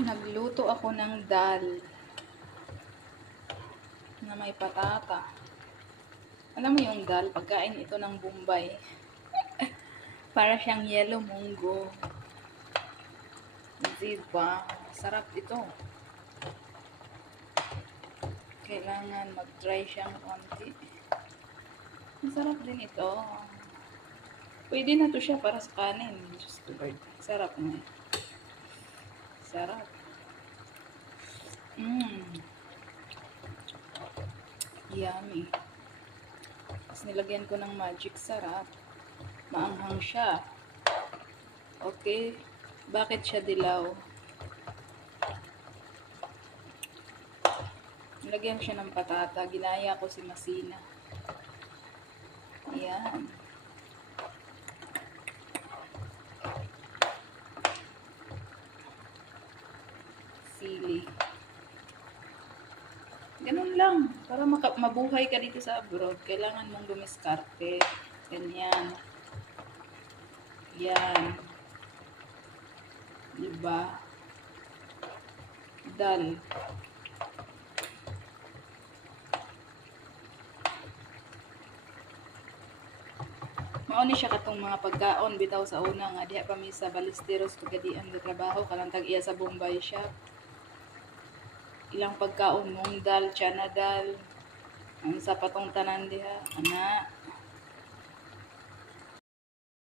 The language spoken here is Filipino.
Nagluto ako ng dal na may patata. Alam mo yung dal, pagkain ito ng Bombay. Para siyang yellow munggo. Diba? Sarap ito. Kailangan mag-try siyang konti. Masarap din ito. Pwede na to siya para sa kanin. Just to bird. Sarap na. Sarap. Yummy. Tapos nilagyan ko ng magic sarap. Maanghang siya. Okay. Bakit siya dilaw? Nilagyan siya ng patata. Ginaya ko si Masina. Ayan. Sili. Ganun lang. Para mabuhay ka dito sa abroad, kailangan mong dumiskarte. Ganyan. Yan. Diba? Dal. Mauni siya katong mga pagkaon bitaw sa una nga diha pa mi sa Ballesteros pagkadian nga trabaho kalantag iya sa Bombay shop. Ilang pagkaon mong dal, chana dal, ang sa patong tanan diha, ana.